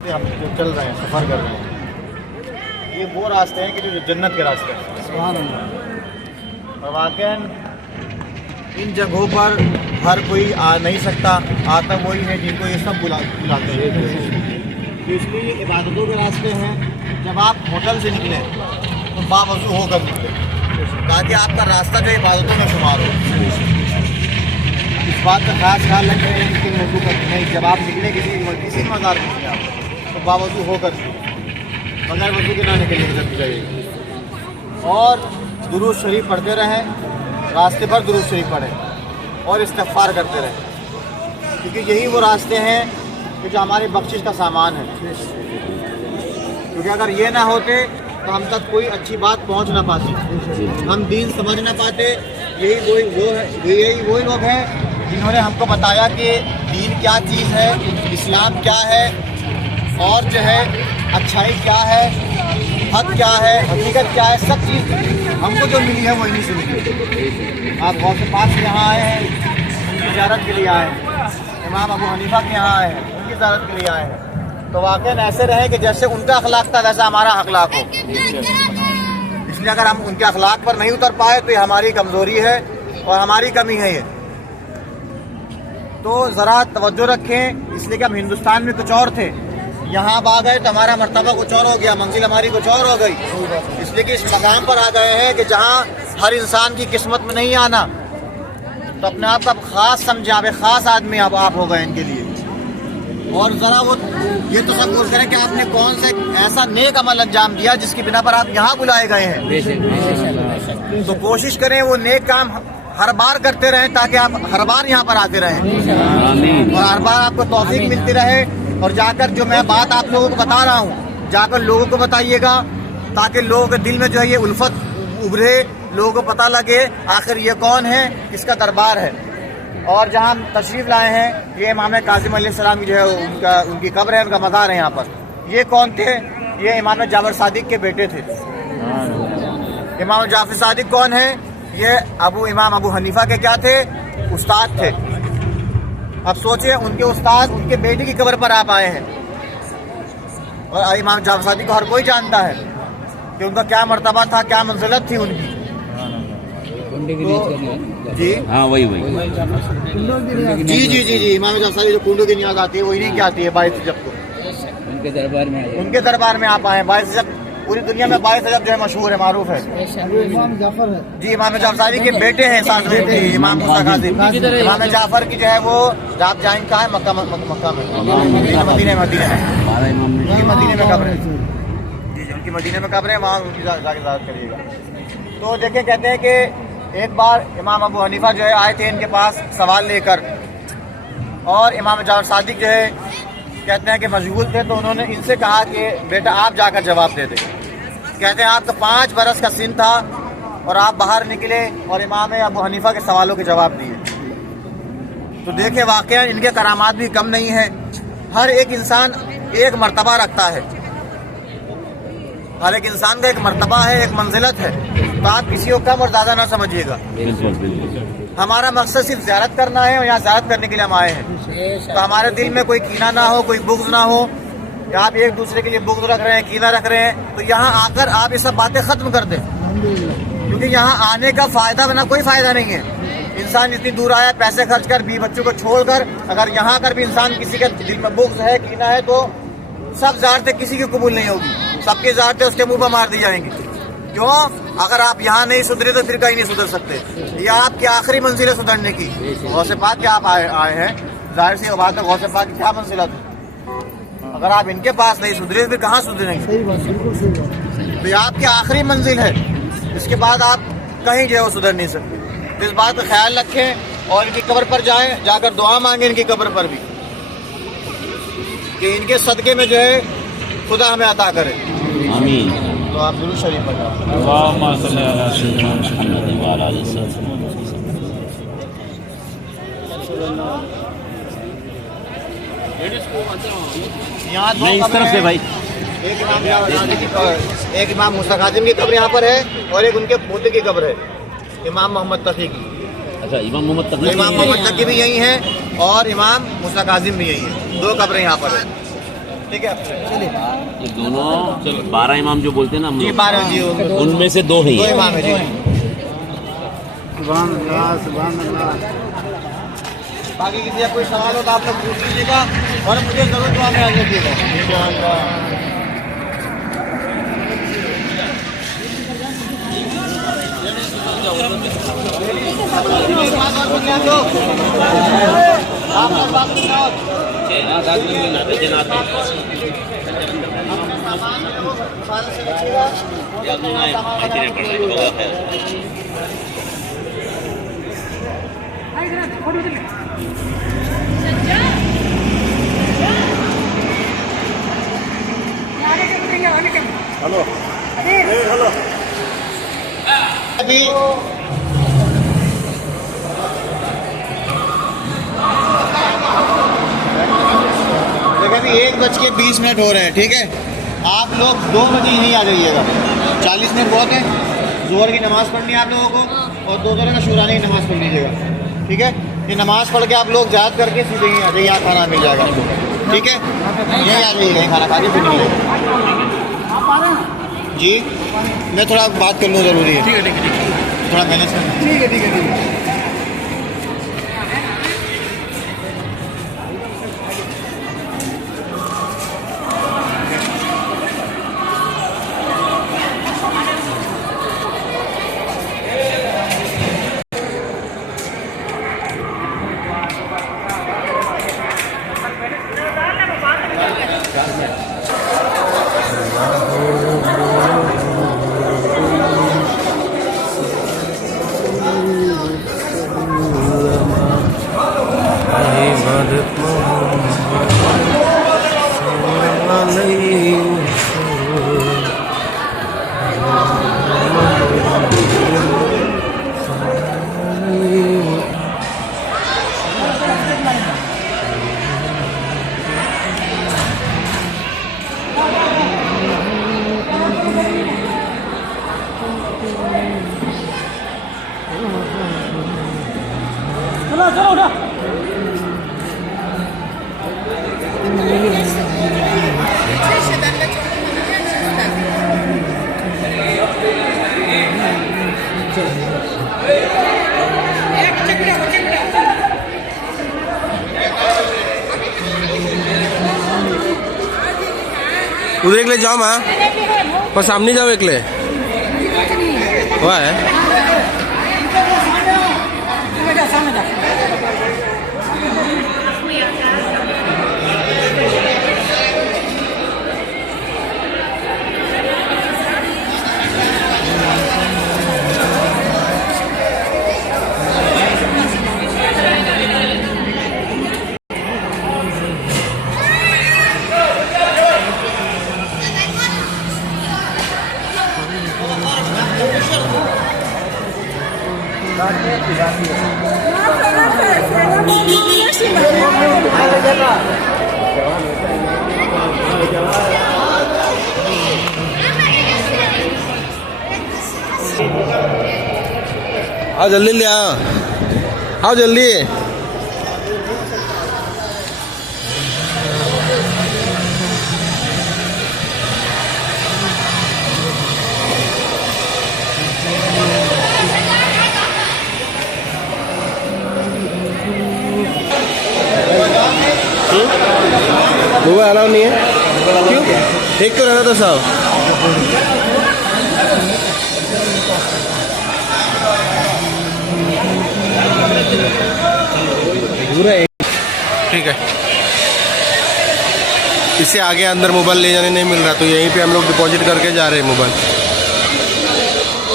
हम जो चल रहे हैं, सफ़र कर रहे हैं, ये वो रास्ते हैं कि जो जन्नत के रास्ते हैं। सुभान अल्लाह। और वाक़ईन इन जगहों पर हर कोई आ नहीं सकता, आता वही है जिनको ये सब बुलाते हैं। तो इसलिए ये इबादतों के रास्ते हैं। जब आप होटल से निकले तो बावजू होकर निकले ताकि आपका रास्ता जो इबादतों में शुमार हो। इस बात का खास ख्याल रखें कि वजू का नहीं, जब आप निकले किसी मज़ार में निकले आप तो बावजू होकर बगैर वजू के ना निकलिए जब चाहिए। और दुरूद शरीफ पढ़ते रहें, रास्ते पर दुरूद शरीफ पढ़ें और इस्तिग़फ़ार करते रहें, क्योंकि यही वो रास्ते हैं कि जो हमारी बख्शिश का सामान है। क्योंकि अगर ये ना होते तो हम तक कोई अच्छी बात पहुंच ना पाती, हम दीन समझ ना पाते। यही वही लोग हैं जिन्होंने हमको बताया कि दीन क्या चीज़ है, इस्लाम क्या है और जो है अच्छाई क्या है, हक क्या है, हकीकत क्या है। सब चीज़ हमको जो मिली है वो इन्हीं से मिली। आप गौसे पाक से यहाँ आए हैं, उनकी ज़ियारत के लिए आए हैं। इमाम अबू हनीफा के यहाँ आए हैं, उनकी ज़ियारत के लिए आए हैं। तो वाक़ई ऐसे रहे कि जैसे उनका अखलाक था वैसा हमारा अखलाक हो। इसलिए अगर हम उनके अखलाक पर नहीं उतर पाए तो ये हमारी कमज़ोरी है और हमारी कमी है ये। तो ज़रा तवज्जो रखें, इसलिए कि हम हिंदुस्तान में कुछ और थे, यहाँ अब आ गए तो हमारा मर्तबा कुछ और हो गया, मंजिल हमारी कुछ और हो गई। इसलिए कि इस मकाम पर आ गए हैं कि जहाँ हर इंसान की किस्मत में नहीं आना, तो अपने आप को ख़ास समझे, आप एक ख़ास आदमी आप हो गए इनके लिए। और ज़रा वो ये तो सब करें कि आपने कौन से ऐसा नेक अमल अंजाम दिया जिसकी बिना पर आप यहाँ बुलाए गए हैं। तो कोशिश करें वो नेक काम हर बार करते रहें ताकि आप हर बार यहाँ पर आते रहें और हर बार आपको तौफीक मिलती रहे। और जाकर जो मैं बात आप लोगों को बता रहा हूँ, जाकर लोगों को बताइएगा ताकि लोगों के दिल में जो है ये उल्फत उभरे, लोगों को पता लगे आखिर ये कौन है, किसका दरबार है। और जहाँ हम तशरीफ़ लाए हैं, ये इमाम कासिम अलैहिस्सलाम की जो है उनकी कब्र है, उनका मज़ार है यहाँ पर। ये कौन थे? ये इमाम जाफ़र सादिक के बेटे थे। इमाम जाफ़र सादिक कौन है? ये इमाम अबू हनीफा के क्या थे? उस्ताद थे। अब सोचिए, उनके उस्ताद उनके बेटे की कब्र पर आप आए हैं। और इमाम जाफ़र सादिक को हर कोई जानता है कि उनका क्या मर्तबा था, क्या मंजिलत थी उनकी। तो, जी हाँ वही जी इमाम जाफ़र सादिक जो कुंडों की न्याज आती है वही नहीं क्या आती है 22 रजब को उनके दरबार में आप आए। 22 रजब पूरी दुनिया में 22 रजब जो है मशहूर है, मारूफ है। इमाम जाफर है जी, इमाम जाफ़र सादिक के बेटे हैं, साथ बेटे इमाम मूसा काज़िम। इमाम जाफ़र की जो है वो आप जाएंगे कहाँ है? मक्का में, मदीने में कब्र है। जी उनकी मदीने में कब्र है, वहाँ उनकी जाके ज़ियारत करिएगा। तो देखें, कहते हैं कि एक बार इमाम अबू हनीफा जो है आए थे इनके पास सवाल लेकर, और इमाम जाफ़र सादिक जो है कहते हैं कि मशगूल थे, तो उन्होंने इनसे कहा कि बेटा आप जाकर जवाब दे दें। कहते हैं आपका 5 बरस का सिन था और आप बाहर निकले और इमाम अबू हनीफा के सवालों के जवाब दिए। तो देखें वाक़या इनके करामात भी कम नहीं है। हर एक इंसान एक मर्तबा रखता है, हर एक इंसान का एक मर्तबा है, एक मंजिलत है। तो आप किसी को कम और ज़्यादा ना समझिएगा। हमारा मकसद सिर्फ ज़ियारत करना है और यहाँ ज़ियारत करने के लिए हम आए हैं। तो हमारे दिल में कोई कीना ना हो, कोई बुग़्ज़ ना हो, या आप एक दूसरे के लिए बुग़्ज़ रख रहे हैं, कीना रख रहे हैं, तो यहाँ आकर आप ये सब बातें ख़त्म कर दें। क्योंकि यहाँ आने का फ़ायदा बना कोई फ़ायदा नहीं है। इंसान इतनी दूर आया, पैसे खर्च कर, 20 बच्चों को छोड़कर, अगर यहाँ कर भी इंसान किसी के दिल में बुग़्ज़ है, कीना है, तो सब ज़ियारतें किसी की कबूल नहीं होगी, सबकी ज़ियारतें उसके मुँह पर मार दी जाएंगी। क्यों? अगर आप यहाँ नहीं सुधरे तो फिर कहीं नहीं सुधर सकते। ये आपकी आखिरी मंजिल है सुधरने की। गौसे पाक के आप आए हैं, जाहिर सी बात है गौसे पाक की क्या मंजिलत है। अगर आप इनके पास नहीं सुधरे फिर कहाँ सुधरेंगे? तो ये आपकी आखिरी मंजिल है, इसके बाद आप कहीं जो है वो सुधर नहीं सकते। तो इस बात का ख्याल रखें और इनकी कब्र पर जाएं, जाकर दुआ मांगें इनकी कब्र पर भी कि इनके सदक़े में जो है खुदा हमें अता करे। आमीन। तो आप दुरूद शरीफ पढ़ें। यहाँ नहीं, इस तरफ से भाई। एक इमाम मूसा काज़िम की कब्र यहाँ पर है और एक उनके पोते की कब्र है, इमाम मोहम्मद तकी की। अच्छा, इमाम मोहम्मद तकी भी यही है और इमाम मूसा काज़िम भी यही है। 2 कब्रें यहाँ पर है। ठीक है चलिए। ये दोनों 12 इमाम जो बोलते हैं ना हम जी लोग, 12 जी उनमें से 2 ही 2 हैं। इमाम है जी। सुभान अल्लाह, सुभान अल्लाह। बाकी किसी का कोई सवाल हो तो आप लोग पूछ लीजिएगा और मुझे जरूर दुआ में याद रखिएगा। अभी देखिए अभी 1:20 हो रहे हैं, ठीक है। आप लोग 2 बजे यहीं आ जाइएगा। 40 मिनट बहुत है। जोहर की नमाज़ पढ़नी है आप लोगों को और 2 ना शुरानी की नमाज़ पढ़ लीजिएगा, ठीक है। ये नमाज़ पढ़ के आप लोग याद करके सीधे यहीं आ जाइए, यहाँ खाना मिल जाएगा आपको, ठीक है। यहीं आ जाइएगा, खाना खा के फिर मिलेगा जी। मैं थोड़ा बात कर लूँ, ज़रूरी है। ठीक है थोड़ा मैनेज करना। ठीक है। उधर एकले जाओ माँ, पर सामने जाओ एकले। हुआ है आओ जल्दी ले आओ जल्दी। मोबाइल अलाउ नहीं है क्यों? एक तो रहना था साहब। ठीक है, इससे आगे अंदर मोबाइल ले जाने नहीं मिल रहा, तो यहीं पे हम लोग डिपॉजिट करके जा रहे हैं मोबाइल।